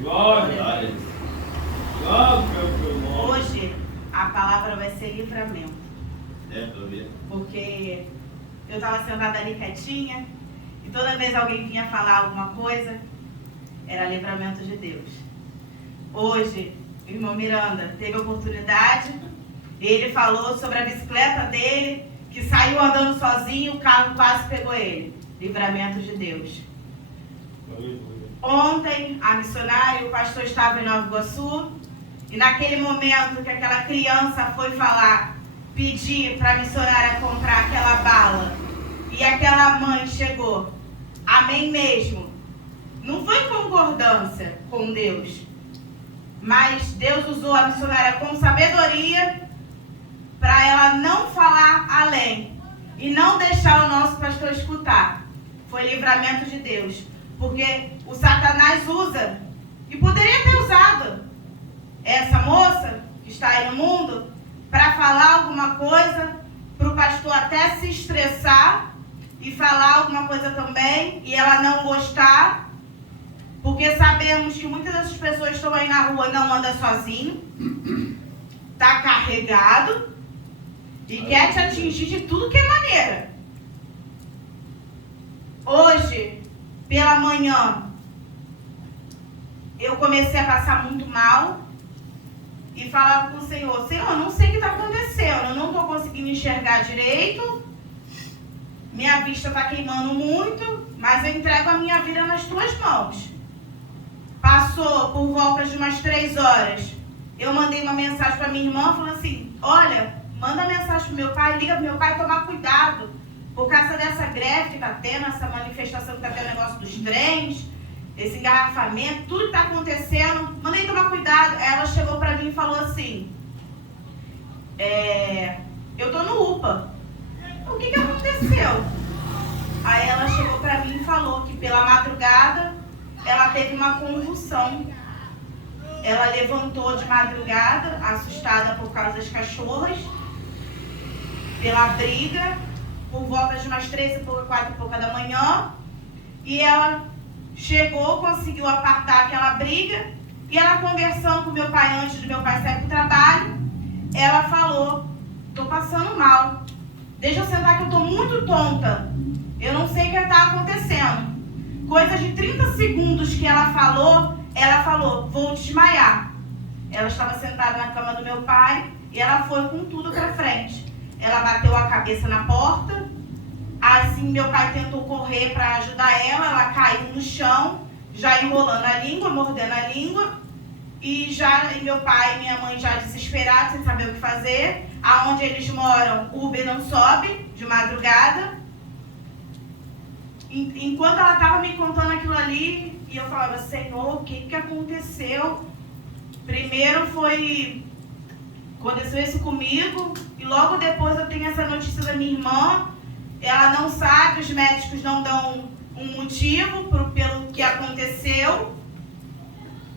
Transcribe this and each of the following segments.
Glória. Hoje a palavra vai ser livramento. Porque eu estava sentada ali quietinha e toda vez alguém vinha falar alguma coisa, era livramento de Deus. Hoje, o irmão Miranda teve a oportunidade, ele falou sobre a bicicleta dele, que saiu andando sozinho, o carro quase pegou ele. Livramento de Deus. Ontem, a missionária e o pastor estavam em Nova Iguaçu, e naquele momento que aquela criança foi falar, pedir para a missionária comprar aquela bala, e aquela mãe chegou, amém mesmo. Não foi concordância com Deus, mas Deus usou a missionária com sabedoria para ela não falar além e não deixar o nosso pastor escutar. Foi livramento de Deus, porque o Satanás usa, e poderia ter usado essa moça que está aí no mundo para falar alguma coisa, para o pastor até se estressar e falar alguma coisa também e ela não gostar, porque sabemos que muitas dessas pessoas estão aí na rua e não andam sozinho, está carregado e quer te atingir de tudo que é maneira. Hoje, pela manhã, eu comecei a passar muito mal e falava com o Senhor, Senhor, não sei o que está acontecendo, eu não estou conseguindo enxergar direito, minha vista está queimando muito, mas eu entrego a minha vida nas tuas mãos. Passou por volta de umas 3 horas, eu mandei uma mensagem para minha irmã, falando assim, olha, manda mensagem para meu pai, liga para meu pai tomar cuidado, por causa dessa greve que está tendo, essa manifestação que está tendo, negócio dos trens, esse engarrafamento, tudo que está acontecendo, mandei tomar cuidado. Ela chegou para mim e falou assim, eu tô no UPA, o que aconteceu? Aí ela chegou para mim e falou que pela madrugada ela teve uma convulsão. Ela levantou de madrugada, assustada por causa das cachorras, pela briga, por volta de umas 3 e pouca, 4 e pouca da manhã, e ela chegou, conseguiu apartar aquela briga, e ela conversando com meu pai antes do meu pai sair para o trabalho, ela falou, tô passando mal, deixa eu sentar que eu tô muito tonta, eu não sei o que está acontecendo. Coisa de 30 segundos que ela falou, vou desmaiar. Ela estava sentada na cama do meu pai, e ela foi com tudo para frente. Ela bateu a cabeça na porta, assim meu pai tentou correr para ajudar ela caiu no chão, já enrolando a língua, mordendo a língua, e meu pai e minha mãe já desesperados, sem saber o que fazer. Aonde eles moram, o Uber não sobe, de madrugada. Enquanto ela estava me contando aquilo ali, e eu falava, Senhor, o que aconteceu? Primeiro aconteceu isso comigo, e logo depois eu tenho essa notícia da minha irmã, ela não sabe, os médicos não dão um motivo pelo que aconteceu,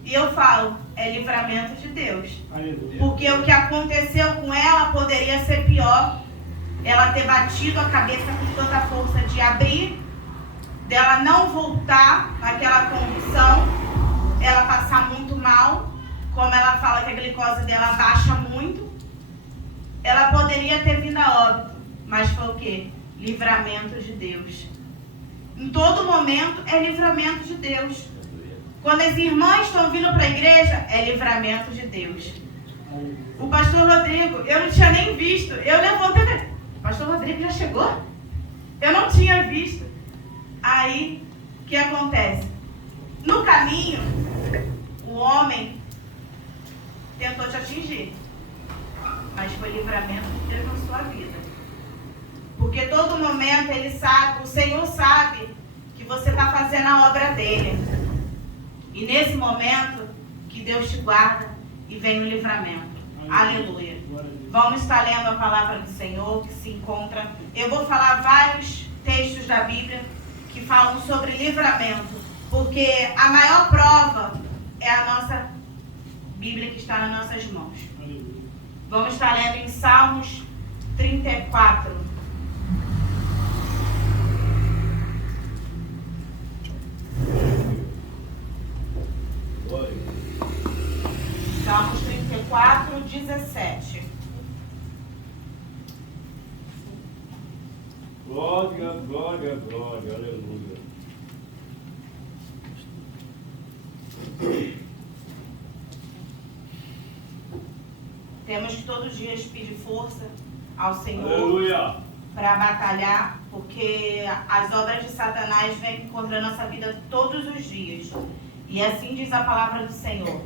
e eu falo, é livramento de Deus. Aleluia. Porque o que aconteceu com ela poderia ser pior, ela ter batido a cabeça com tanta força de abrir, dela não voltar naquela condição, ela passar muito mal, como ela fala que a glicose dela baixa muito, ela poderia ter vindo a óbito, mas foi o quê? Livramento de Deus. Em todo momento é livramento de Deus. Quando as irmãs estão vindo para a igreja, é livramento de Deus. O pastor Rodrigo, eu não tinha nem visto, eu levantei, o pastor Rodrigo já chegou? Eu não tinha visto. Aí, o que acontece? No caminho, o homem tentou te atingir, mas foi livramento de Deus na sua vida. Porque todo momento ele sabe, o Senhor sabe que você está fazendo a obra dele. E nesse momento que Deus te guarda e vem o livramento. Aleluia. Vamos estar lendo a palavra do Senhor que se encontra. Eu vou falar vários textos da Bíblia que falam sobre livramento, porque a maior prova é a nossa Bíblia que está nas nossas mãos. Vamos estar lendo em Salmos 34. Glória. glória, aleluia. Temos que todos os dias pedir força ao Senhor. Aleluia. Para batalhar, porque as obras de Satanás vêm contra a nossa vida todos os dias. E assim diz a palavra do Senhor.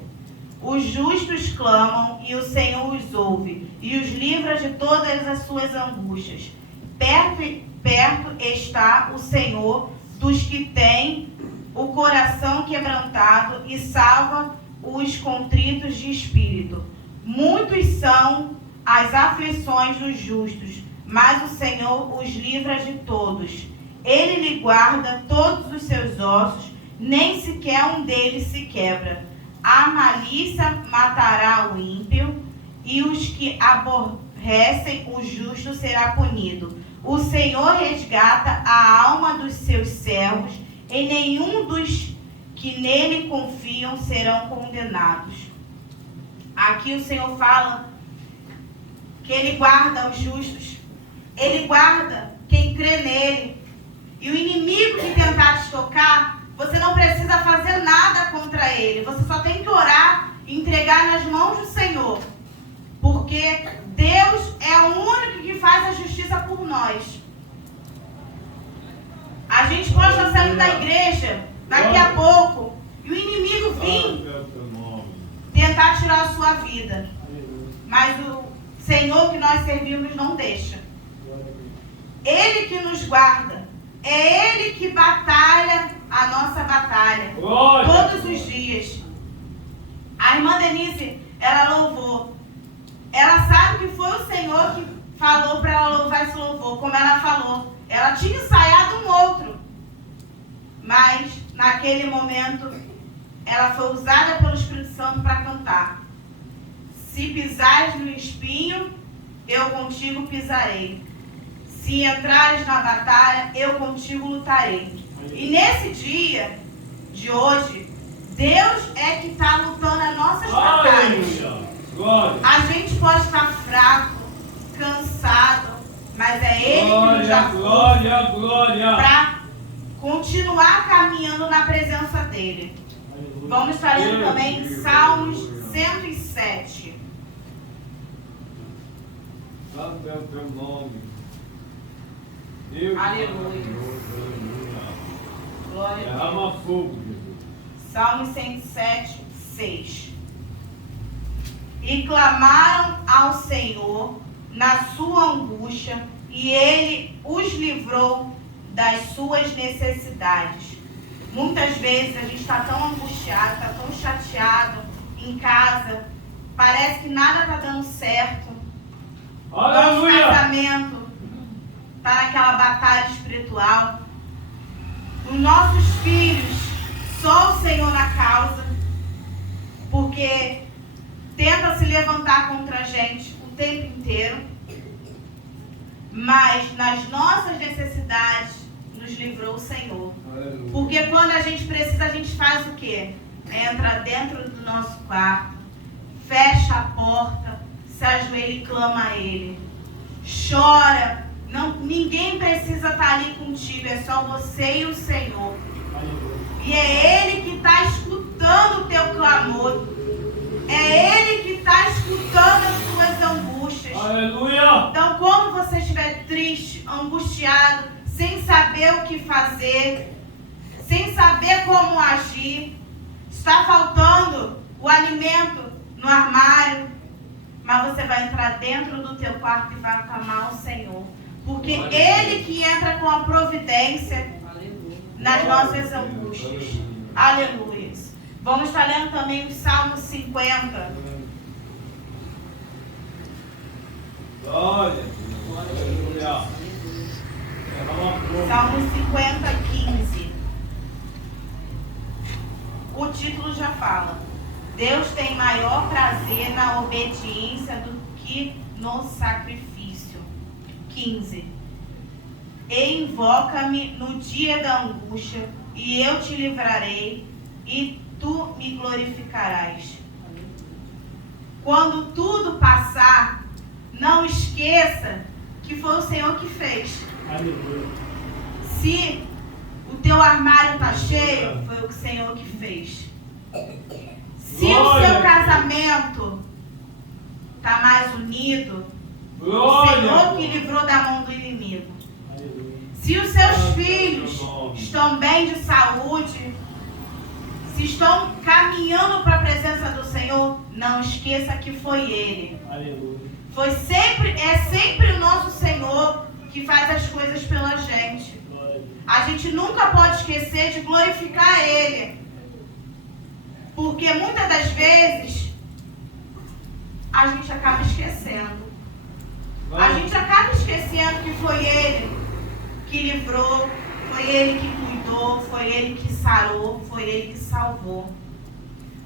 Os justos clamam e o Senhor os ouve e os livra de todas as suas angústias. Perto está o Senhor dos que têm o coração quebrantado e salva os contritos de espírito. Muitos são as aflições dos justos, mas o Senhor os livra de todos. Ele lhe guarda todos os seus ossos, nem sequer um deles se quebra. A malícia matará o ímpio, e os que aborrecem o justo será punido. O Senhor resgata a alma dos seus servos, e nenhum dos que nele confiam serão condenados. Aqui o Senhor fala que Ele guarda os justos. Ele guarda quem crê nele. E o inimigo que tentar te tocar, você não precisa fazer nada contra ele. Você só tem que orar e entregar nas mãos do Senhor. Porque Deus é o único que faz a justiça por nós. A gente pode estar saindo da igreja daqui a pouco e o inimigo vir tentar tirar a sua vida. Mas o Senhor que nós servimos não deixa. Ele que nos guarda. É Ele que batalha a nossa batalha. Todos os dias. A irmã Denise, ela louvou. Ela sabe que foi o Senhor que falou para ela louvar esse louvor. Como ela falou. Ela tinha ensaiado um outro. Mas, naquele momento, ela foi usada pelo Espírito Santo para cantar. Se pisares no espinho, eu contigo pisarei. Se entrares na batalha, eu contigo lutarei. E nesse dia de hoje, Deus é que está lutando as nossas batalhas. A gente pode estar fraco, cansado, mas é Ele que nos dá força para continuar caminhando na presença dEle. Vamos estar lendo também Salmos 107. Santo é o teu nome. Aleluia. Glória a Derrama Deus. fogo, Jesus. Salmo 107, 6. E clamaram ao Senhor na sua angústia, e Ele os livrou das suas necessidades. Muitas vezes a gente está tão angustiado, está tão chateado em casa, parece que nada está dando certo. Nosso casamento está naquela batalha espiritual. Os nossos filhos, só o Senhor na causa, porque tenta se levantar contra a gente o tempo inteiro, mas nas nossas necessidades nos livrou o Senhor. Aleluia. Porque quando a gente precisa, a gente faz o quê? Entra dentro do nosso quarto, fecha a porta, se ajoelha e clama a Ele. Chora. Não, ninguém precisa estar ali contigo, é só você e o Senhor. E é Ele que está escutando o teu clamor. É Ele que está escutando as tuas angústias. Aleluia. Então, quando você estiver triste, angustiado, sem saber o que fazer, sem saber como agir, está faltando o alimento no armário, mas você vai entrar dentro do teu quarto e vai clamar ao Senhor. Porque Ele que entra com a providência nas nossas angústias. Aleluia. Vamos estar lendo também o Salmo 50. Glória. Aleluia. Salmo 50, 15. O título já fala. Deus tem maior prazer na obediência do que no sacrifício. 15. E invoca-me no dia da angústia, e eu te livrarei, e tu me glorificarás. Quando tudo passar, não esqueça que foi o Senhor que fez. Aleluia. Se o teu armário está cheio, foi o Senhor que fez. Se o seu casamento está mais unido, o Senhor que livrou da mão do inimigo. Se os seus filhos estão bem de saúde, se estão caminhando para a presença do Senhor, não esqueça que foi Ele. É sempre o nosso Senhor que faz as coisas pela gente. A gente nunca pode esquecer de glorificar Ele. Porque muitas das vezes a gente acaba esquecendo. A gente acaba esquecendo que foi Ele que livrou, foi Ele que cuidou, foi Ele que sarou, foi Ele que salvou.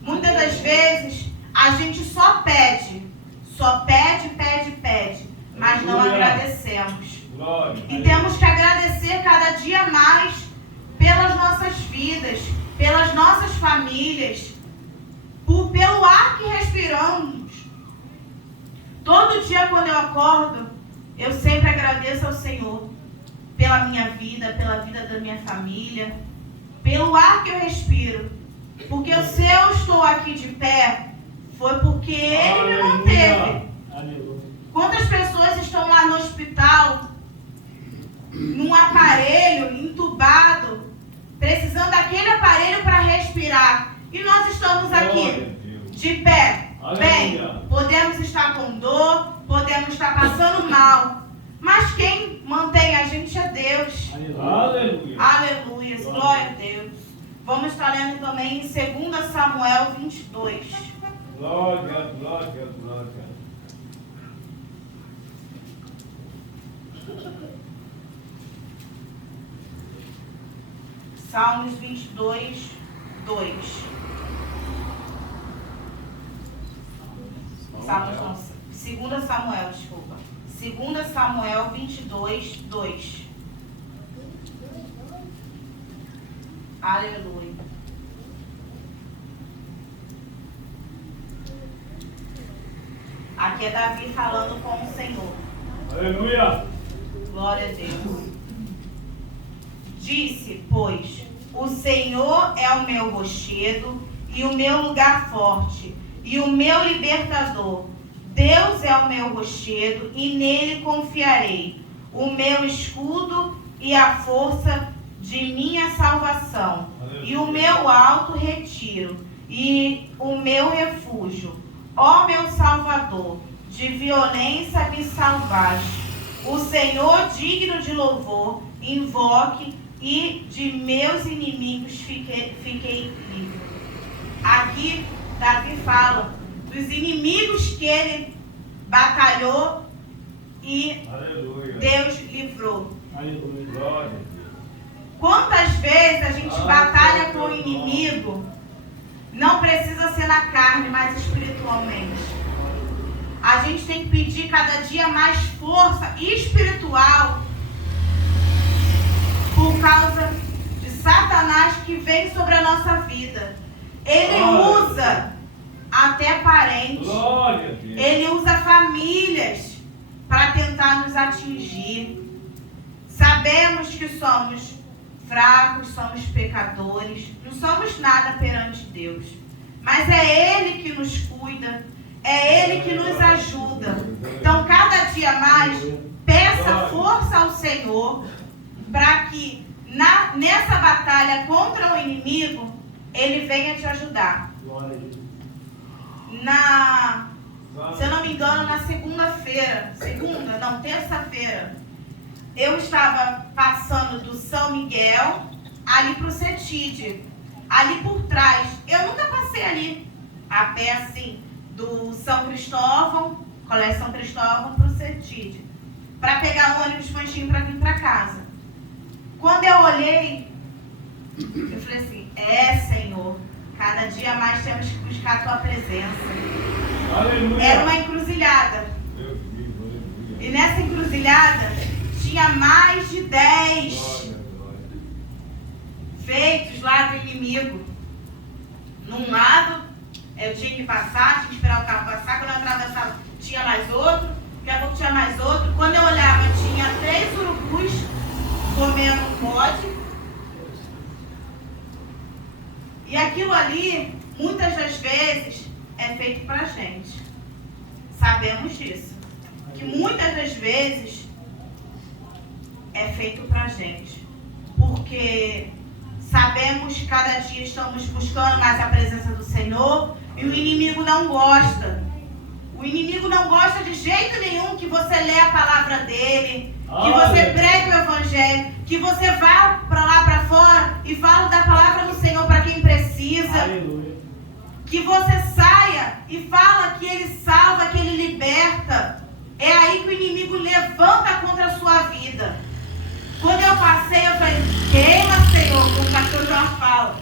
Muitas das vezes a gente só pede, mas não agradecemos. E temos que agradecer cada dia mais pelas nossas vidas, pelas nossas famílias, pelo ar que respiramos. Todo dia quando eu acordo, eu sempre agradeço ao Senhor pela minha vida, pela vida da minha família, pelo ar que eu respiro. Porque se eu estou aqui de pé, foi porque Ele me manteve. Quantas pessoas estão lá no hospital, num aparelho, entubado, precisando daquele aparelho para respirar. E nós estamos aqui, de pé. Bem, podemos estar com dor, podemos estar passando mal, mas quem mantém a gente é Deus. Aleluia. Aleluia. Glória a Deus. Vamos estar lendo também em 2 Samuel 22. Glória. Salmos 22, 2. Salmos não, 2 Samuel, desculpa. 2 Samuel 22, 2. Aleluia. Aqui é Davi falando com o Senhor. Aleluia. Glória a Deus. Disse, pois, o Senhor é o meu rochedo e o meu lugar forte e o meu libertador. Deus é o meu rochedo e nele confiarei, o meu escudo e a força de minha salvação, e o meu alto retiro e o meu refúgio. Ó meu Salvador, de violência me salvaste. O Senhor digno de louvor, invoque, e de meus inimigos fiquei livre. Aqui Davi fala dos inimigos que ele batalhou e Aleluia. Deus livrou. Aleluia. Glória. Quantas vezes a gente batalha com o inimigo, não precisa ser na carne, mas espiritualmente. A gente tem que pedir cada dia mais força espiritual por causa de Satanás que vem sobre a nossa vida. Ele usa até parentes, ele usa famílias para tentar nos atingir. Sabemos que somos fracos, somos pecadores, não somos nada perante Deus. Mas é Ele que nos cuida, é Ele que nos ajuda. Então, cada dia mais, peça força ao Senhor para que nessa batalha contra o inimigo, Ele venha te ajudar. Se eu não me engano, na terça-feira, eu estava passando do São Miguel ali para o CETID, ali por trás. Eu nunca passei ali, a pé assim, do São Cristóvão, Colégio São Cristóvão, para o CETID, para pegar um ônibus mantinho para vir para casa. Quando eu olhei, eu falei assim, Senhor, cada dia mais temos que buscar a Tua presença. Aleluia. Era uma encruzilhada. E nessa encruzilhada tinha mais de 10 feitos lá do inimigo. Num lado, eu tinha que passar, tinha que esperar o carro passar. Quando eu atravessava, tinha mais outro. Daqui a pouco tinha mais outro. Quando eu olhava, tinha 3 urubus comendo um bode. E aquilo ali, muitas das vezes, é feito pra gente. Sabemos disso. Que muitas das vezes é feito pra gente. Porque sabemos que cada dia estamos buscando mais a presença do Senhor e o inimigo não gosta. O inimigo não gosta de jeito nenhum que você lê a palavra dele, que você pregue o evangelho, que você vá para lá para fora e fale da palavra do Senhor para quem precisa. Aleluia. Que você saia e fala que ele salva, que ele liberta. É aí que o inimigo levanta contra a sua vida. Quando eu passei, eu falei, queima, Senhor, como o pastor João fala.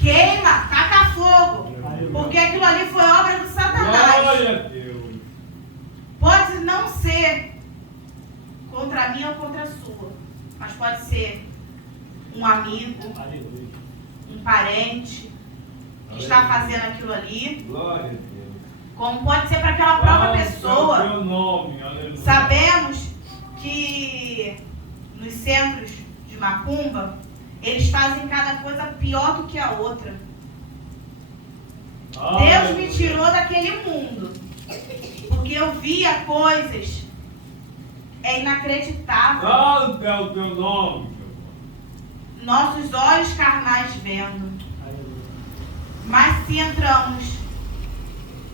Queima, taca fogo. Porque aquilo ali foi obra do Satanás. Glória a Deus. Pode não ser contra mim ou contra a sua, mas pode ser um amigo, Aleluia. um parente que está fazendo aquilo ali, Glória a Deus. como pode ser para aquela própria pessoa. É o teu nome. Aleluia. Sabemos que nos centros de macumba, eles fazem cada coisa pior do que a outra. Deus me tirou daquele mundo, porque eu via coisas inacreditáveis. Santo é o teu nome. Nossos olhos carnais vendo. Mas se entramos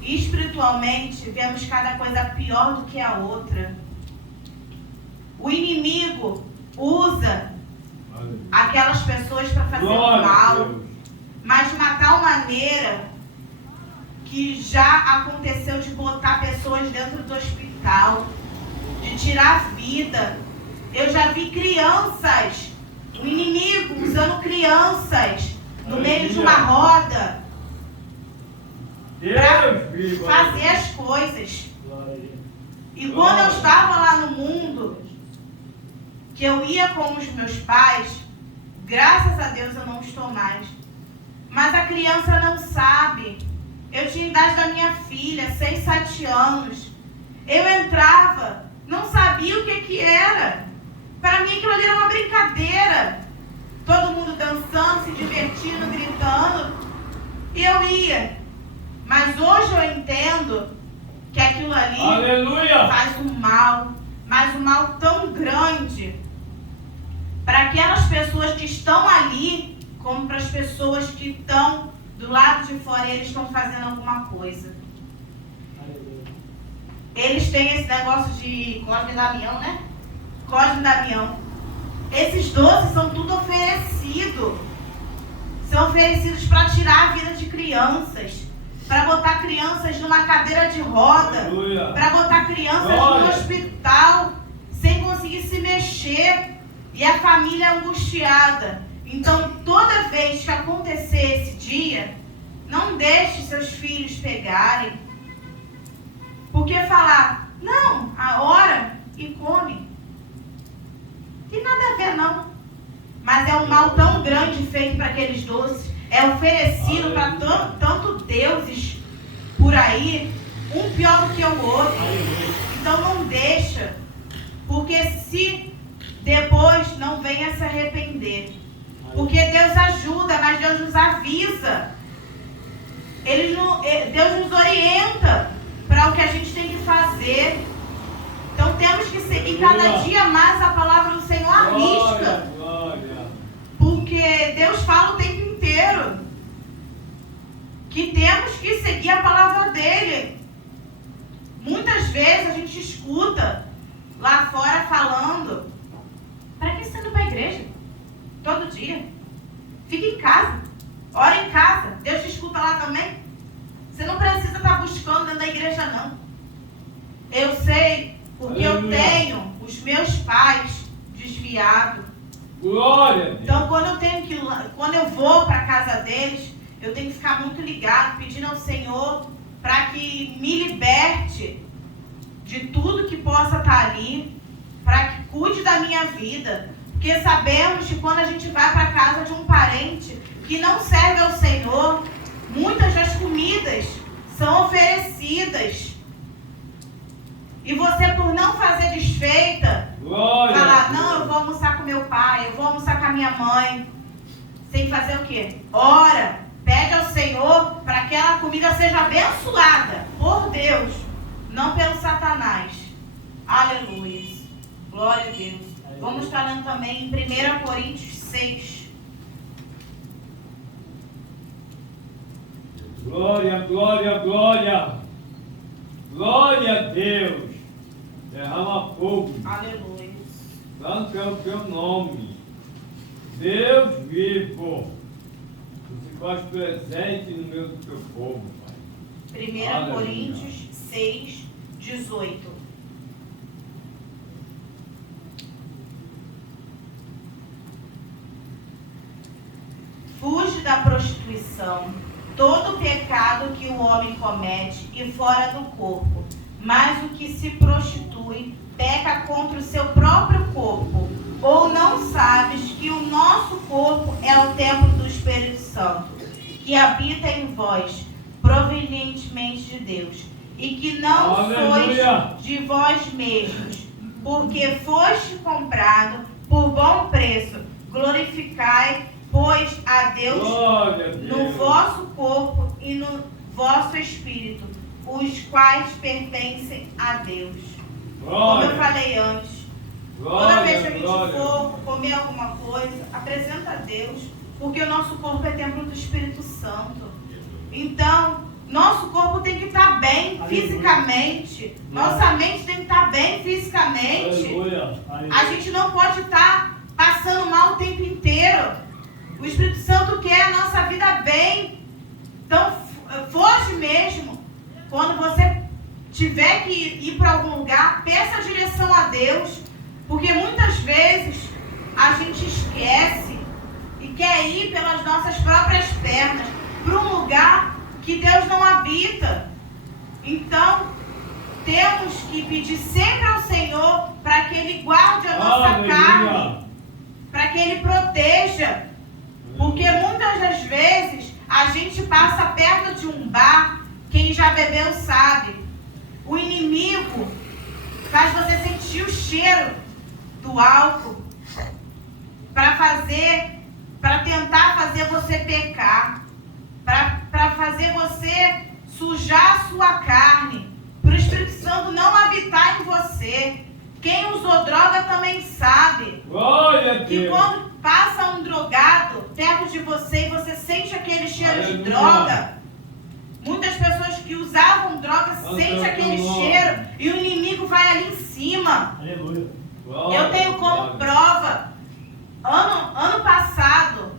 espiritualmente, vemos cada coisa pior do que a outra. O inimigo usa aquelas pessoas para fazer o mal, mas de uma tal maneira que já aconteceu de botar pessoas dentro do hospital, de tirar a vida. Eu já vi crianças, o inimigo usando crianças no meio de uma roda para fazer as coisas. E quando eu estava lá no mundo, que eu ia com os meus pais, graças a Deus eu não estou mais. Mas a criança não sabe. Eu tinha a idade da minha filha, 6, 7 anos. Eu entrava, não sabia o que era. Para mim aquilo ali era uma brincadeira. Todo mundo dançando, se divertindo, gritando. E eu ia. Mas hoje eu entendo que aquilo ali Aleluia. faz um mal, mas um mal tão grande para aquelas pessoas que estão ali, como para as pessoas que estão do lado de fora e eles estão fazendo alguma coisa. Eles têm esse negócio de Cosme e Damião, né? Cosme e Damião. Esses doces são tudo oferecidos. São oferecidos para tirar a vida de crianças. Para botar crianças numa cadeira de roda. Para botar crianças no hospital sem conseguir se mexer. E a família angustiada. Então, toda vez que acontecer esse dia, não deixe seus filhos pegarem. Porque falar, não, a hora e come. Tem nada a ver, não. Mas é um mal tão grande feito para aqueles doces. É oferecido para tanto deuses por aí, um pior do que o outro. Então, não deixa. Porque se depois não venha se arrepender. Porque Deus ajuda, mas Deus nos avisa. Deus nos orienta para o que a gente tem que fazer. Então temos que seguir cada dia mais a palavra do Senhor à risca. Porque Deus fala o tempo inteiro que temos que seguir a palavra dele. Muitas vezes a gente escuta lá fora falando, para que você indo para a igreja? Todo dia. Fica em casa. Ora em casa. Deus te escuta lá também. Você não precisa estar buscando dentro da igreja, não. Eu sei, porque eu tenho os meus pais desviados. Glória. Então, quando eu vou para a casa deles, eu tenho que ficar muito ligado, pedindo ao Senhor para que me liberte de tudo que possa estar ali, para que cuide da minha vida. Porque sabemos que quando a gente vai para a casa de um parente que não serve ao Senhor, muitas das comidas são oferecidas. E você, por não fazer desfeita, falar, não, eu vou almoçar com meu pai, eu vou almoçar com a minha mãe. Você tem que fazer o quê? Ora, Pede ao Senhor para que aquela comida seja abençoada por Deus, não pelo Satanás. Aleluia. Glória a Deus. Vamos estar lendo também em 1 Coríntios 6. Glória, glória, glória. Glória a Deus. Derrama fogo. Aleluia. Santo é o teu nome. Deus vivo. Tu se faz presente no meio do teu povo, Pai. 1 Aleluia. Coríntios 6, 18. Fuge da prostituição, todo pecado que o homem comete e fora do corpo, mas o que se prostitui peca contra o seu próprio corpo. Ou não sabes que o nosso corpo é o templo do Espírito Santo, que habita em vós, provenientemente de Deus, e que não Aleluia. sois de vós mesmos, porque foste comprado por bom preço. Glorificai, pois, a Deus Glória a Deus. no vosso corpo e no vosso espírito, os quais pertencem a Deus. Como eu Glória. falei antes, toda Glória, vez que a gente glória. for comer alguma coisa, apresenta a Deus, porque o nosso corpo é templo do Espírito Santo. Então, nosso corpo tem que estar bem Aleluia. fisicamente, nossa mente tem que estar bem fisicamente. Aleluia. A gente não pode estar passando mal o tempo inteiro. O Espírito Santo quer a nossa vida bem. Então, foge mesmo. Quando você tiver que ir para algum lugar, peça a direção a Deus. Porque muitas vezes a gente esquece e quer ir pelas nossas próprias pernas para um lugar que Deus não habita. Então, temos que pedir sempre ao Senhor para que Ele guarde a nossa Aleluia. carne, para que Ele proteja. Porque muitas das vezes a gente passa perto de um bar, quem já bebeu sabe. O inimigo faz você sentir o cheiro do álcool para tentar fazer você pecar, para fazer você sujar a sua carne, para o Espírito Santo não habitar em você. Quem usou droga também sabe Glória a que Deus. quando passa um drogado perto de você e você sente aquele cheiro de Aleluia. droga, muitas pessoas que usavam droga sentem aquele Aleluia. cheiro e o inimigo vai ali em cima. Aleluia. Glória, Eu tenho como glória. prova, ano passado,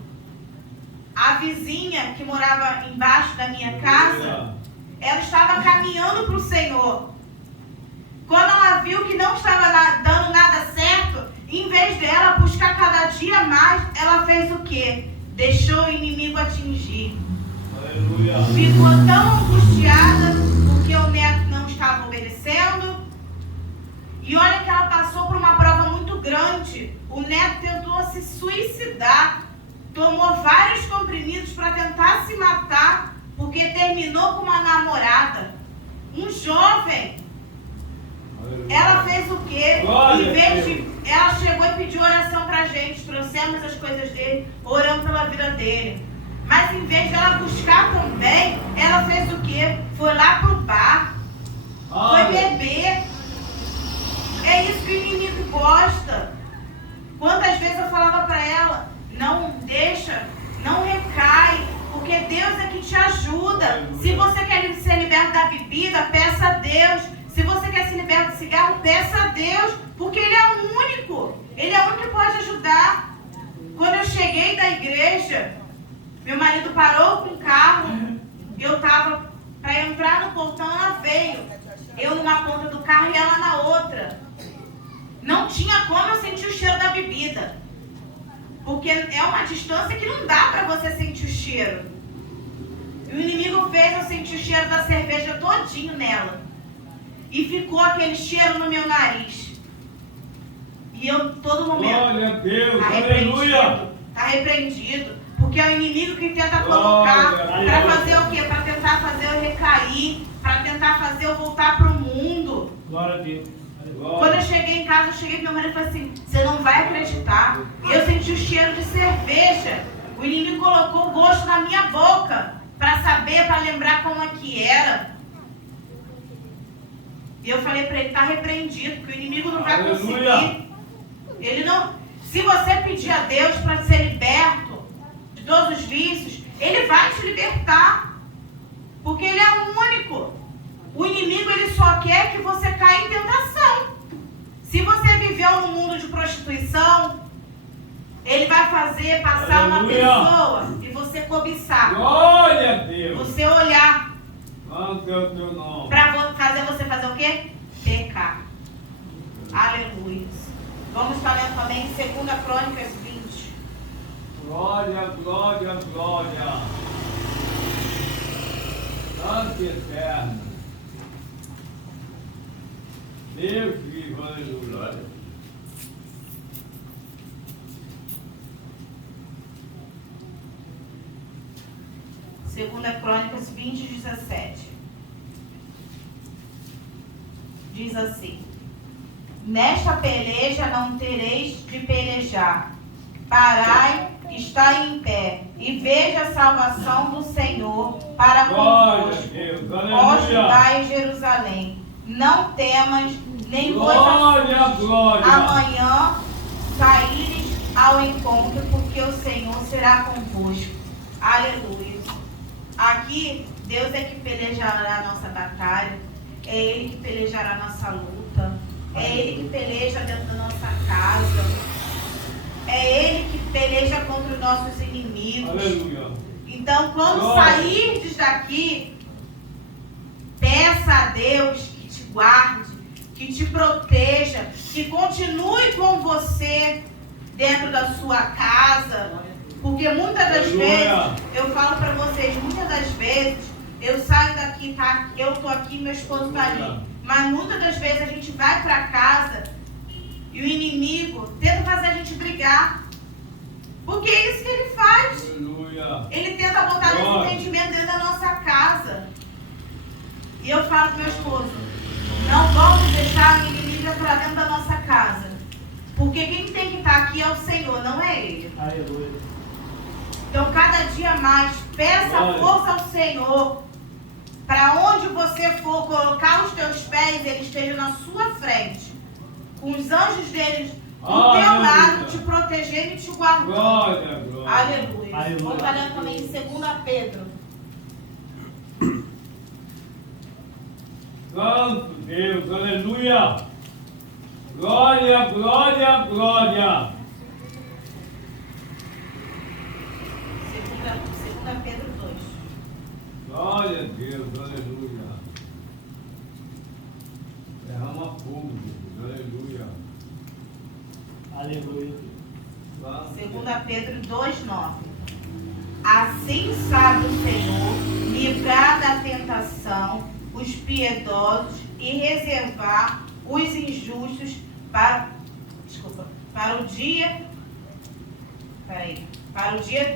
a vizinha que morava embaixo da minha casa, ela estava caminhando para o Senhor. Quando ela viu que não estava dando nada certo, em vez dela buscar cada dia mais, ela fez o quê? Deixou o inimigo atingir. Aleluia. Ficou tão angustiada porque o neto não estava obedecendo. E olha que ela passou por uma prova muito grande. O neto tentou se suicidar. Tomou vários comprimidos para tentar se matar, porque terminou com uma namorada. Um jovem. Aleluia. Ela fez o quê? Glória Em vez a de... Ela chegou e pediu oração pra gente. Trouxemos as coisas dele, oramos pela vida dele. Mas em vez dela buscar também, ela fez o quê? Foi lá pro bar. Foi beber. É isso que o inimigo gosta. Quantas vezes eu falava pra ela, não deixa, não recai, porque Deus é que te ajuda. Se você quer ser liberto da bebida, peça a Deus. Se você quer se libertar do cigarro, peça a Deus, porque Ele é o único. Ele é o único que pode ajudar. Quando eu cheguei da igreja, meu marido parou com o carro, eu estava para entrar no portão, ela veio. Eu numa ponta do carro e ela na outra. Não tinha como eu sentir o cheiro da bebida. Porque é uma distância que não dá para você sentir o cheiro. E o inimigo fez eu sentir o cheiro da cerveja todinho nela. E ficou aquele cheiro no meu nariz. E eu, todo momento, Glória a Deus. está Aleluia. repreendido. Está repreendido. Porque é o inimigo que tenta Glória colocar a para Deus. fazer o quê? Para tentar fazer eu recair. Para tentar fazer eu voltar para o mundo. Glória a Deus. Quando eu cheguei em casa, eu cheguei pro meu marido e falei assim, você não vai acreditar. Eu senti o cheiro de cerveja. O inimigo colocou o gosto na minha boca para saber, para lembrar como é que era. E eu falei para ele, está repreendido, porque o inimigo não vai conseguir. Ele não. Se você pedir a Deus para ser liberto de todos os vícios, Ele vai te libertar. Porque Ele é o único. O inimigo, ele só quer que você caia em tentação. Se você viveu num mundo de prostituição, ele vai fazer passar uma pessoa e você cobiçar. Glória a Deus. Você olhar. Santo é o teu nome. Para fazer você fazer o quê? Pecar. Aleluia. Vamos para também em 2 Crônicas 20. Glória, glória, glória. Santo e eterno. Deus vivo, aleluia. Segunda Crônicas 20, 17. Diz assim: nesta peleja não tereis de pelejar. Parai, estai em pé, e veja a salvação do Senhor para convosco, ó Judá e Jerusalém. Não temas, nem vos assustes. Amanhã saíres ao encontro, porque o Senhor será convosco. Aleluia. Aqui, Deus é que pelejará a nossa batalha. É Ele que pelejará a nossa luta. É Ele que peleja dentro da nossa casa. É Ele que peleja contra os nossos inimigos. Aleluia. Então, quando sairdes daqui, peça a Deus que te guarde, que te proteja, que continue com você dentro da sua casa. Porque muitas das vezes, eu falo para vocês, muitas das vezes, eu saio daqui, tá? Eu tô aqui, meu esposo tá ali. Mas muitas das vezes a gente vai para casa e o inimigo tenta fazer a gente brigar. Porque é isso que ele faz. Aleluia. Ele tenta botar desentendimento dentro da nossa casa. E eu falo pro meu esposo, não vamos deixar o inimigo entrar dentro da nossa casa. Porque quem tem que estar aqui é o Senhor, não é Ele. Aleluia. Então, cada dia mais, peça força ao Senhor. Para onde você for colocar os teus pés, Ele esteja na sua frente. Com os anjos dele do teu lado, te protegendo e te guardando. Glória, glória. Aleluia. Aleluia. Vamos olhar também em 2 Pedro. Santo Deus, aleluia. Glória, glória, glória. 2 Pedro 2. Glória a Deus, aleluia. Derrama fogo, Jesus, aleluia. Aleluia. 2 Pedro 2,9. Assim sabe o Senhor livrar da tentação os piedosos e reservar os injustos para o dia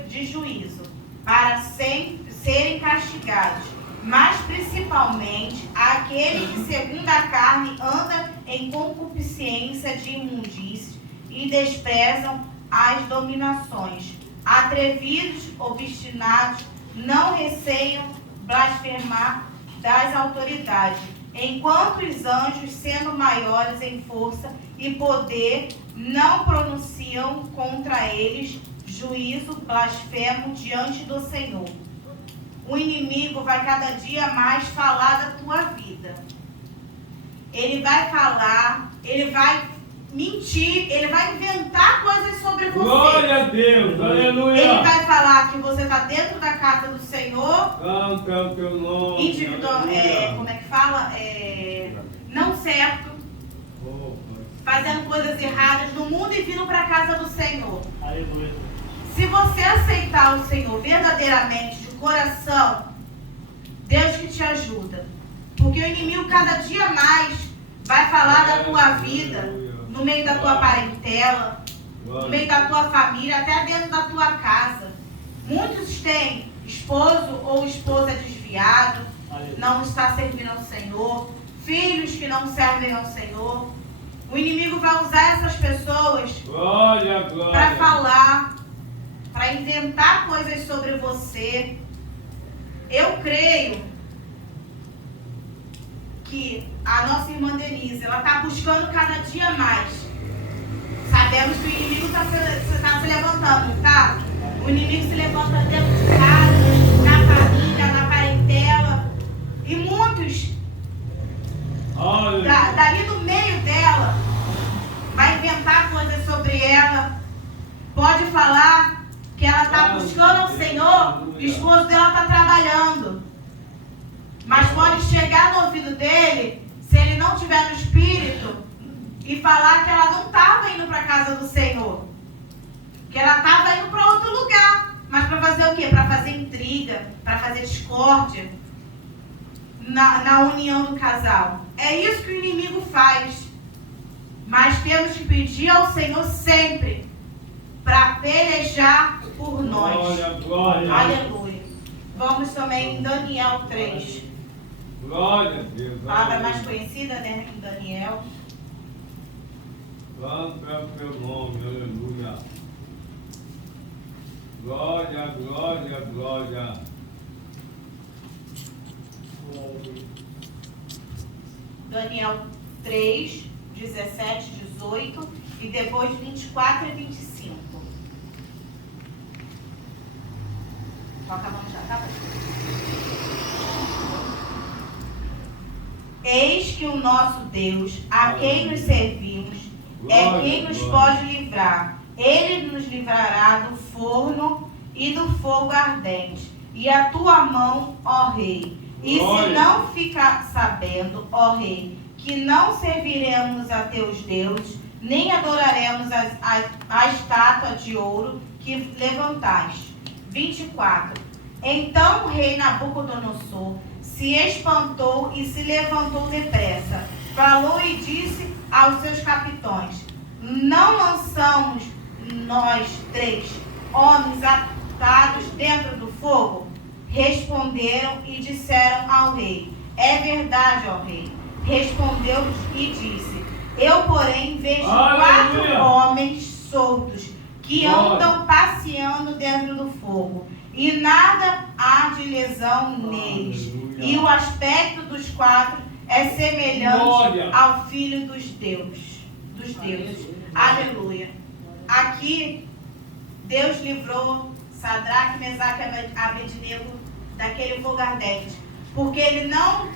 de juízo, para sempre serem castigados, mas principalmente aquele que segundo a carne anda em concupiscência de imundície e desprezam as dominações. Atrevidos, obstinados, não receiam blasfemar das autoridades, enquanto os anjos, sendo maiores em força e poder, não pronunciam contra eles juízo blasfemo diante do Senhor. O inimigo vai cada dia mais falar da tua vida. Ele vai falar, ele vai mentir, ele vai inventar coisas sobre você. Glória a Deus, aleluia. Ele vai falar que você está dentro da casa do Senhor. Santo é o teu nome. Como é que fala? Não certo. Fazendo coisas erradas no mundo e vindo para a casa do Senhor. Aleluia. Se você aceitar o Senhor verdadeiramente, de coração, Deus que te ajuda. Porque o inimigo cada dia mais vai falar da tua vida, no meio da tua parentela, no meio da tua família, até dentro da tua casa. Muitos têm esposo ou esposa desviado, não está servindo ao Senhor, filhos que não servem ao Senhor. O inimigo vai usar essas pessoas para falar. para inventar coisas sobre você. Eu creio que a nossa irmã Denise, ela está buscando cada dia mais. Sabemos que o inimigo está se levantando, tá? O inimigo se levanta dentro de casa, na família, na parentela. E muitos, dali no meio dela, vai inventar coisas sobre ela. Pode falar que ela está buscando ao Senhor, o esposo dela está trabalhando. Mas pode chegar no ouvido dele, se ele não tiver no espírito, e falar que ela não estava indo para a casa do Senhor. Que ela estava indo para outro lugar. Mas para fazer o quê? Para fazer intriga, para fazer discórdia na união do casal. É isso que o inimigo faz. Mas temos que pedir ao Senhor sempre para pelejar por nós. Glória, glória. Aleluia. Vamos também em Daniel 3. Glória a Deus. Palavra mais conhecida, né? Em Daniel. Santo é o teu nome, aleluia. Glória, glória, glória. Daniel 3, 17, 18 e depois 24 e 25. Toca a mão já, tá? Eis que o nosso Deus, a quem nos servimos, é quem nos pode livrar. Ele nos livrará do forno e do fogo ardente, e a tua mão, ó rei. E se não ficar sabendo, ó rei, que não serviremos a teus deuses, nem adoraremos a estátua de ouro que levantaste. 24. Então o rei Nabucodonosor se espantou e se levantou depressa. Falou e disse aos seus capitães: não lançamos nós 3 homens atados dentro do fogo? Responderam e disseram ao rei: é verdade, ó rei. Respondeu-lhes e disse: eu, porém, vejo 4 homens soltos que andam passeando dentro do fogo, e nada há de lesão neles. E o aspecto dos 4 é semelhante ao filho dos deuses. Aleluia. Aqui, Deus livrou Sadraque, Mesaque e Abednego daquele fogo ardente, porque ele não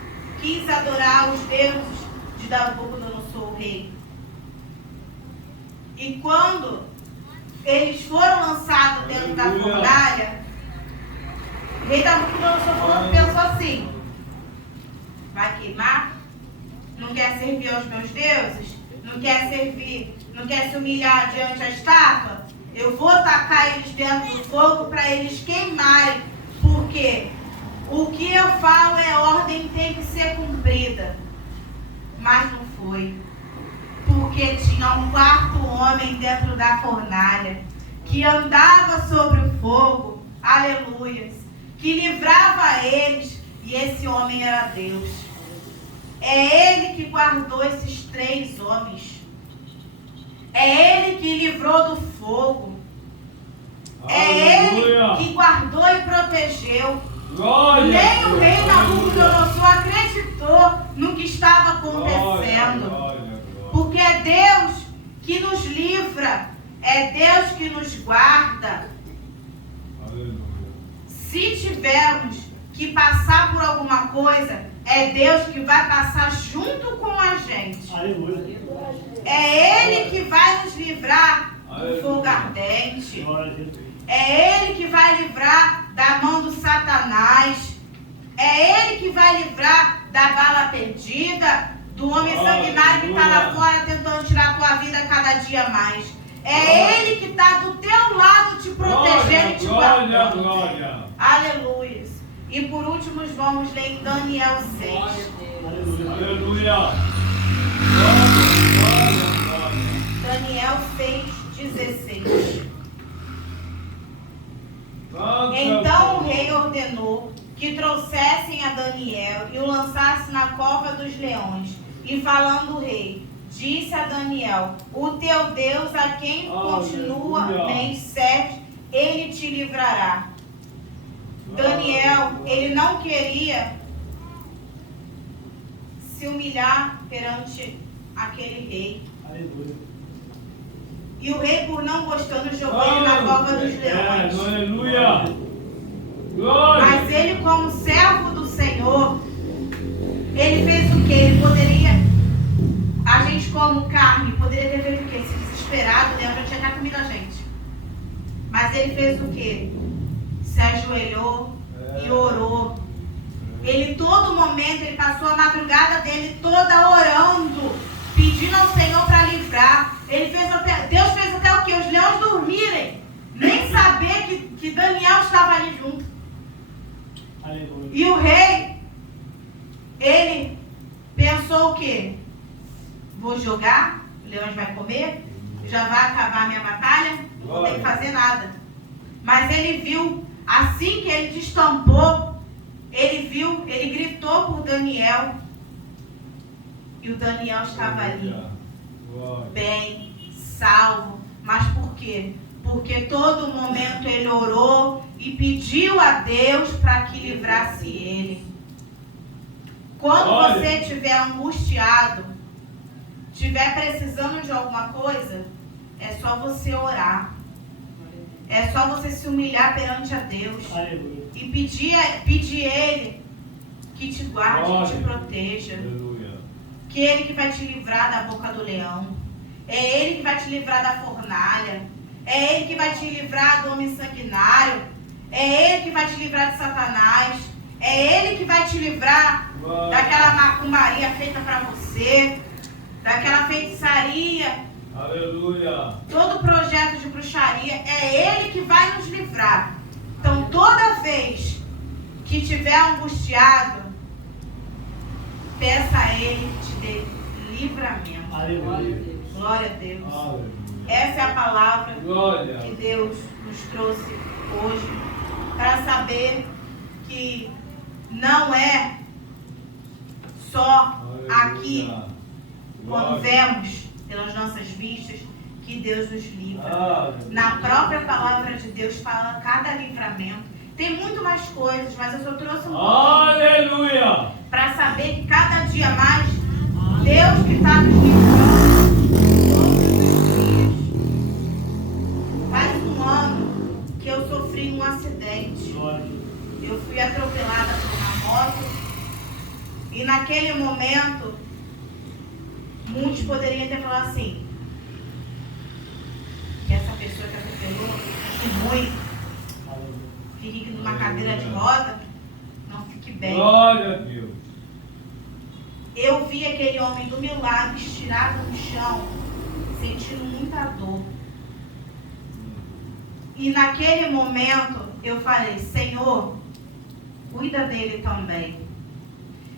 quis adorar os deuses de Nabucodonosor, o rei. E quando eles foram lançados dentro da fornalha, o rei Nabucodonosor pensou assim: vai queimar? Não quer servir aos meus deuses? Não quer servir? Não quer se humilhar diante da estátua? Eu vou tacar eles dentro do fogo para eles queimarem, porque o que eu falo é ordem, tem que ser cumprida. Mas não foi, porque tinha um 4º homem dentro da fornalha, que andava sobre o fogo, aleluia, que livrava eles, e esse homem era Deus. É Ele que guardou esses 3 homens. É Ele que livrou do fogo. É Ele que guardou e protegeu. Nem o rei Nabucodonosor acreditou no que estava acontecendo. Porque é Deus que nos livra. É Deus que nos guarda. Se tivermos que passar por alguma coisa, é Deus que vai passar junto com a gente. É Ele que vai nos livrar do fogo ardente. É Ele que vai livrar da mão do Satanás. É Ele que vai livrar da bala perdida, do homem sanguinário que está lá fora tentando tirar a tua vida cada dia mais. É Ele que está do teu lado te protegendo e te guardando. Aleluia. E por último, vamos ler em Daniel 6. Aleluia. Daniel 6, 16. Então o rei ordenou que trouxessem a Daniel e o lançassem na cova dos leões. E falando o rei, disse a Daniel: o teu Deus, a quem continuamente serve, Ele te livrará. Daniel, ele não queria se humilhar perante aquele rei. Aleluia. E o rei, por não gostando, jogou ele na cova dos leões. Aleluia. Glória. Mas ele, como servo do Senhor, ele fez o quê? Ele poderia, a gente como carne, poderia ter feito o quê? Se desesperado, o leão já tinha comido a gente. Mas ele fez o quê? Se ajoelhou e orou. Ele, todo momento, ele passou a madrugada dele toda orando, pedindo ao Senhor para livrar. Ele fez até, Deus fez até o quê? Os leões dormirem, nem saber que Daniel estava ali junto. Aleluia. E o rei, ele pensou o quê? Vou jogar, o leão vai comer, já vai acabar a minha batalha, não vou ter que fazer nada. Mas ele viu, assim que ele destampou, ele viu, ele gritou por Daniel. E o Daniel estava ali, bem, salvo. Mas por quê? Porque todo momento ele orou e pediu a Deus para que livrasse ele. Quando você estiver angustiado, estiver precisando de alguma coisa, é só você orar. É só você se humilhar perante a Deus. Aleluia. E pedir Ele que te guarde, que te proteja. Aleluia. Que Ele que vai te livrar da boca do leão. É Ele que vai te livrar da fornalha. É Ele que vai te livrar do homem sanguinário. É Ele que vai te livrar de Satanás. É Ele que vai te livrar daquela macumbaria feita para você. Daquela feitiçaria. Aleluia. Todo projeto de bruxaria, é Ele que vai nos livrar. Então, toda vez que estiver angustiado, peça a Ele que te dê livramento. Aleluia. Glória a Deus. Aleluia. Essa é a palavra Glória. que Deus nos trouxe hoje, para saber que não é só aqui, quando vemos pelas nossas vistas, que Deus nos livra. Na própria palavra de Deus fala cada livramento. Tem muito mais coisas, mas eu só trouxe um pouquinho. Aleluia. Para saber que cada dia mais, Deus que está nos livrando todos os dias. Faz um ano que eu sofri um acidente. Eu fui atropelada por uma moto. E naquele momento, muitos poderiam ter falado assim, que essa pessoa que atropelou, que ruim, fique numa cadeira de roda, não fique bem. Glória a Deus. Eu vi aquele homem do meu lado, estirado no chão, sentindo muita dor. E naquele momento, eu falei, Senhor, cuida dele também.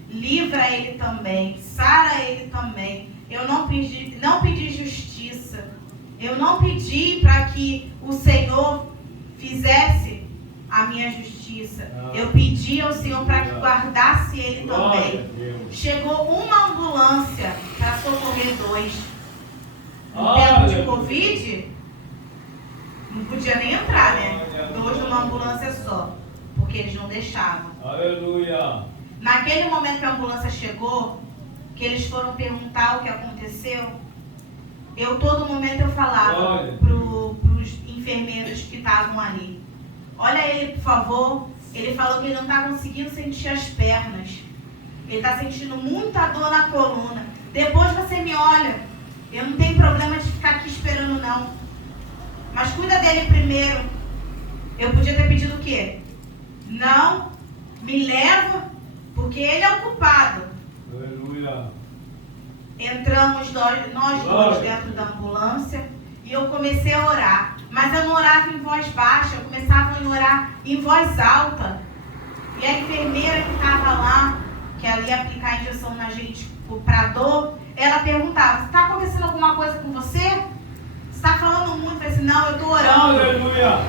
Livra ele também, sara ele também. Eu não pedi justiça. Eu não pedi para que o Senhor fizesse a minha justiça. Eu pedi ao Senhor para que guardasse ele também. Chegou uma ambulância para socorrer 2. No tempo de Covid, não podia nem entrar, né? 2 numa ambulância só, porque eles não deixavam. Aleluia. Naquele momento que a ambulância chegou, que eles foram perguntar o que aconteceu, todo momento eu falava para os enfermeiros que estavam ali, olha ele, por favor. Ele falou que ele não está conseguindo sentir as pernas, ele está sentindo muita dor na coluna. Depois você me olha, eu não tenho problema de ficar aqui esperando não, mas cuida dele primeiro. Eu podia ter pedido o quê? Não, me leva, porque ele é o culpado. Aleluia. Entramos nós dois dentro da ambulância e eu comecei a orar. Mas eu não orava em voz baixa, eu começava a orar em voz alta. E a enfermeira que estava lá, que ela ia aplicar a injeção na gente para dor, ela perguntava, está acontecendo alguma coisa com você? Você está falando muito? Eu falei assim, não, eu estou orando. Aleluia.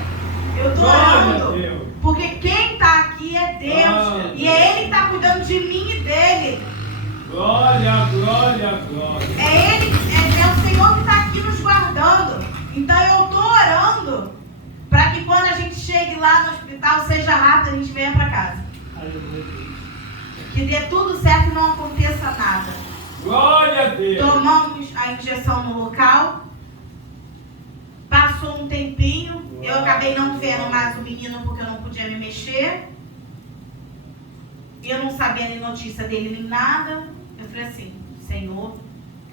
Eu estou orando. Porque quem está aqui é Deus. E é Ele que está cuidando de mim e dele. Glória, glória, glória. É Ele, é o Senhor que está aqui nos guardando. Então eu estou orando para que que quando a gente chegue lá no hospital, seja rápido, a gente venha para casa. Aleluia. Que dê tudo certo e não aconteça nada. Glória a Deus. Tomamos a injeção no local. Passou um tempinho. Eu acabei não vendo mais o menino porque eu não podia me mexer. Eu não sabia nem notícia dele nem nada. Eu falei assim, Senhor,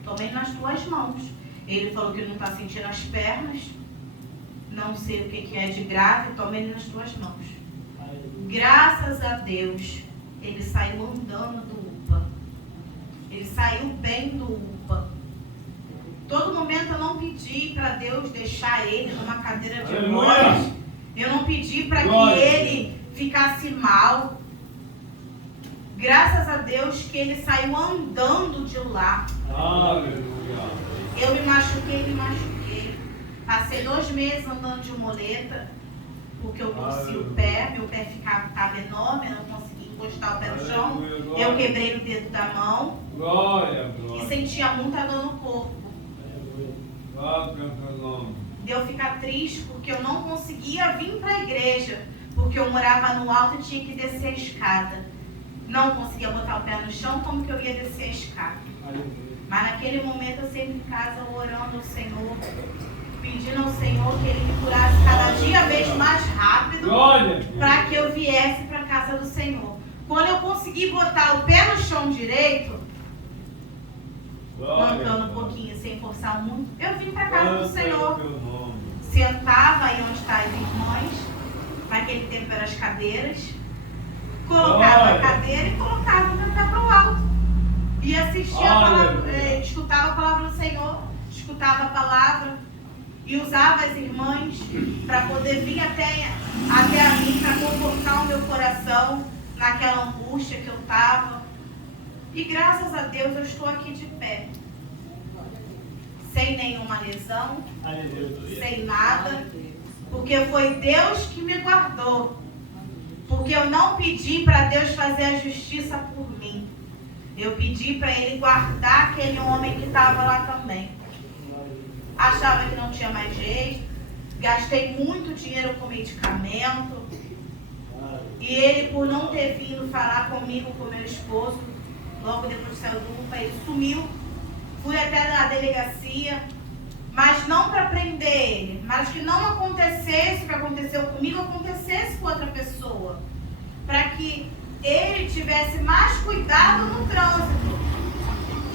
toma ele nas tuas mãos. Ele falou que não está sentindo as pernas. Não sei o que é de grave. Toma ele nas tuas mãos. Graças a Deus, ele saiu andando do UPA. Ele saiu bem do UPA. Todo momento eu não pedi para Deus deixar ele numa cadeira de rodas. Eu não pedi para que ele ficasse mal. Graças a Deus que ele saiu andando de lá. Aleluia. Eu me machuquei. Passei 2 meses andando de muleta, porque eu torci o pé, meu pé estava enorme, eu não conseguia encostar o pé no chão. Eu quebrei o dedo da mão. Glória. E sentia muita dor no corpo. De eu ficar triste porque eu não conseguia vir para a igreja, porque eu morava no alto e tinha que descer a escada. Não conseguia botar o pé no chão, como que eu ia descer a escada? Mas naquele momento eu sempre em casa orando ao Senhor, pedindo ao Senhor que Ele me curasse cada dia vez mais rápido, para que eu viesse para a casa do Senhor. Quando eu consegui botar o pé no chão direito, mancando um pouquinho, sem forçar muito, eu vim para a casa do Senhor. Sentava aí onde estão as irmãs, naquele tempo eram as cadeiras, colocava a cadeira e colocava o meu pé para o alto. E assistia a palavra, escutava a palavra do Senhor, escutava a palavra e usava as irmãs para poder vir até a mim, para confortar o meu coração naquela angústia que eu estava. E graças a Deus eu estou aqui de pé. Sem nenhuma lesão, sem nada, porque foi Deus que me guardou. Porque eu não pedi para Deus fazer a justiça por mim. Eu pedi para Ele guardar aquele homem que estava lá também. Achava que não tinha mais jeito. Gastei muito dinheiro com medicamento. E ele, por não ter vindo falar comigo, com meu esposo, logo depois de sair do UPA, ele sumiu. Fui até na delegacia, mas não para prender ele, mas que não acontecesse o que aconteceu comigo, acontecesse com outra pessoa. Para que ele tivesse mais cuidado no trânsito.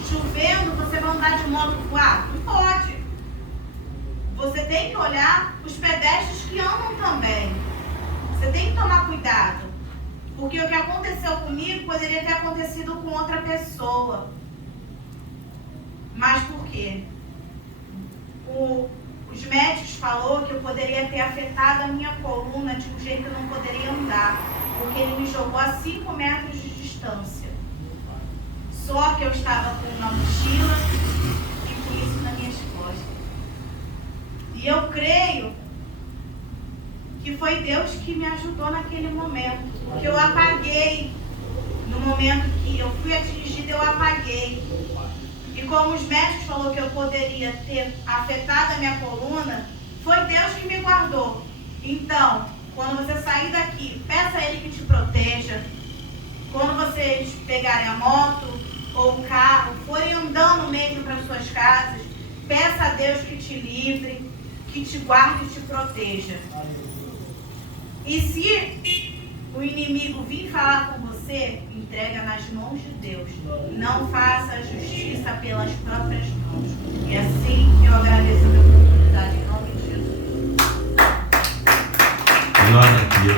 Chovendo, você vai andar de moto voado? Não pode. Você tem que olhar os pedestres que andam também. Você tem que tomar cuidado. Porque o que aconteceu comigo poderia ter acontecido com outra pessoa. Mas por quê? Os médicos falaram que eu poderia ter afetado a minha coluna de um jeito que eu não poderia andar. Porque ele me jogou a 5 metros de distância. Só que eu estava com uma mochila e com isso nas minhas costas. E eu creio que foi Deus que me ajudou naquele momento. Porque eu apaguei. No momento que eu fui atingida, eu apaguei. E como os médicos falaram que eu poderia ter afetado a minha coluna, foi Deus que me guardou. Então, quando você sair daqui, peça a Ele que te proteja. Quando vocês pegarem a moto ou o carro, forem andando mesmo para as suas casas, peça a Deus que te livre, que te guarde e te proteja. E se o inimigo vir falar com você, entrega nas mãos de Deus. Não faça a justiça pelas próprias mãos. E assim eu agradeço a meu